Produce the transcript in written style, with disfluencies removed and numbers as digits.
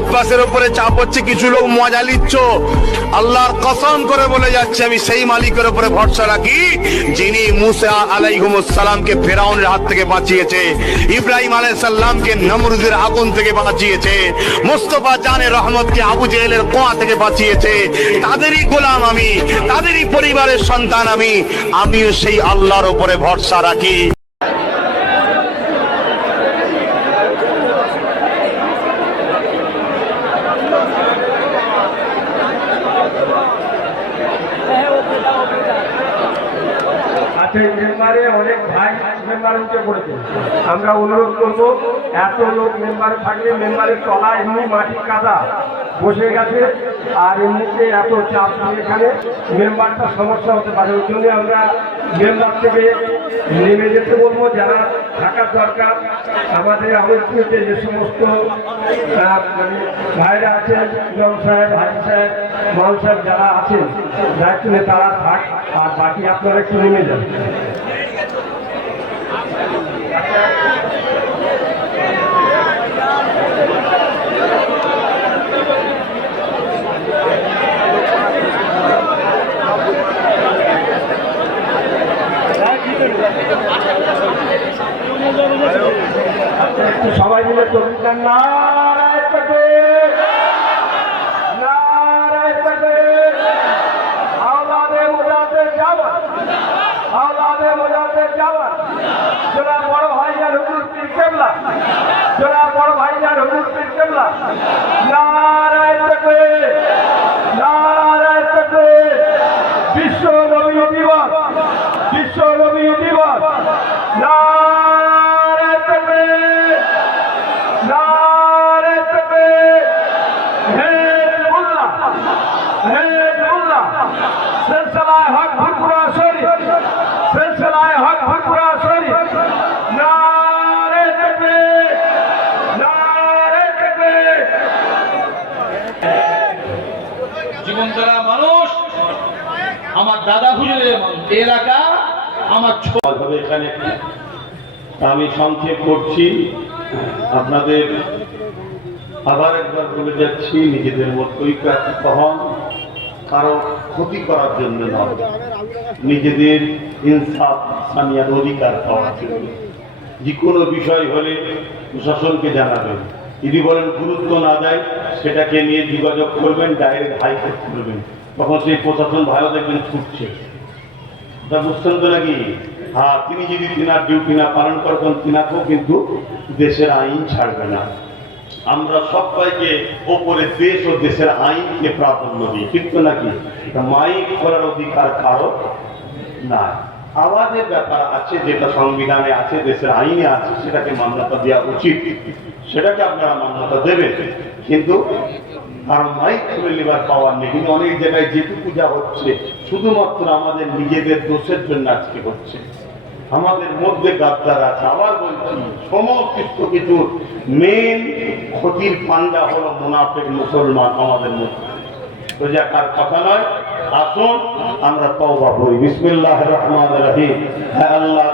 আব্বাসের উপরে চাপ হচ্ছে, কিছু লোক মজা নিচ্ছ। আল্লাহর কসম করে বলে যাচ্ছে, আমি সেই মালিকের উপরে ভরসা রাখি যিনি মুসা আলাইহিস সালামকে ফেরাউনের হাত থেকে বাঁচিয়েছে, ইব্রাহিম আলাইহিস সালামকে নমরুদের আগুন থেকে বাঁচিয়েছে, মুস্তাফা জানে রহমতকে আবু জেহেলের কুয়া থেকে বাঁচিয়েছে। তাদেরই গোলাম আমি, তাদেরই পরিবারের সন্তান আমি। আমিও সেই আল্লাহর উপরে ভরসা রাখি। মেম্বারে অনেক ভাই মেম্বার উঠে পড়েছে। আমরা অনুরোধ করবো, এত লোক মেম্বারে থাকলে মেম্বারের তলা এমনি মাটি কাদা বসে গেছে, আর এমনিতে এত চাপ এখানে মেম্বারটা সমস্যা হতে পারে। ওই জন্য আমরা মেম্বার থেকে নেমে যেতে বলবো। যারা থাকার দরকার, আমাদের আমেরপুরে যে সমস্ত ভাইরা আছেন, ইমাম সাহেব, হাজি সাহেব, মাল সাহেব যারা আছেন, দায়িত্ব নিয়ে তারা থাক, আর বাকি আপনারা একটু নেমে যান। সবাই মিলে তকবীর নারায়ে তাকবীর, নারায়ে তাকবীর। আওলাদে মুজাহিদের জাওয়াত, আওলাদে মুজাহিদের জাওয়াত। যারা বড় ভাইজান হুজুর পীর কেবলা, যারা বড় ভাইজান হুজুর পীর কেবলা, নারায়ে তাকবীর, নারায়ে তাকবীর। বিশ্ব নবী দিবস, বিশ্ব নবী দিবস। নারায়ে তাকবীর, নারায়ে তাকবীর। হে আল্লাহ, হে আল্লাহ। সিলসিলায়ে হক ফুরফুরা শরীফ, সিলসিলায়ে হক ফুরফুরা শরীফ। নারায়ে তাকবীর, নারায়ে তাকবীর। জীবনধারা মানুষ, আমার দাদা হুজুরের এলাকা, আমার ভাবে এখানে আমি সংক্ষেপ করছি। আপনাদের আবার একবার বলে যাচ্ছি, নিজেদের মতোই প্রার্থিত হন, কারো ক্ষতি করার জন্য নয়, নিজেদের ইনসাফ সানিয়ার অধিকার পাওয়ার জন্য। যে কোনো বিষয় হলে প্রশাসনকে জানাবেন, যদি বলেন গুরুত্ব না দেয় সেটাকে নিয়ে যোগাযোগ করবেন, ডাইরেক্ট হাইকোর্ট করবেন, তখন সেই প্রশাসন ভাইও দেখবেন ছুটছে। তা বুঝছেন তো নাকি? হ্যাঁ, তিনি যদি তিনার ডিউটি না পালন করবেন, তিনাকেও কিন্তু দেশের আইন ছাড়বে না। আমরা সবাইকে ওপরে দেশ ও দেশের আইনকে প্রাধান্য দিই, কিন্তু নাকি মাইক করার অধিকার কারো নাই। আওয়াজের ব্যাপার আছে, যেটা সংবিধানে আছে, দেশের আইনে আছে, সেটাকে মান্যতা দেওয়া উচিত, সেটাকে আপনারা মান্যতা দেবেন। কিন্তু আর মাইক খুলে নেবার পাওয়ার নেই। কিন্তু অনেক জায়গায় যেটুকু যা হচ্ছে শুধুমাত্র আমাদের নিজেদের দোষের জন্য আজকে হচ্ছে। আমাদের মধ্যে গাদ্দার আছে। আবার বলছি, সমস্ত কিছুর মেন ক্ষতির পান্ডা হলো মুনাফিক মুসলমান আমাদের মধ্যে। তো যা কার কথা নয়, আসুন আমরা তওবা করি। বিসমিল্লাহির রহমানির রহিম। হে আল্লাহ।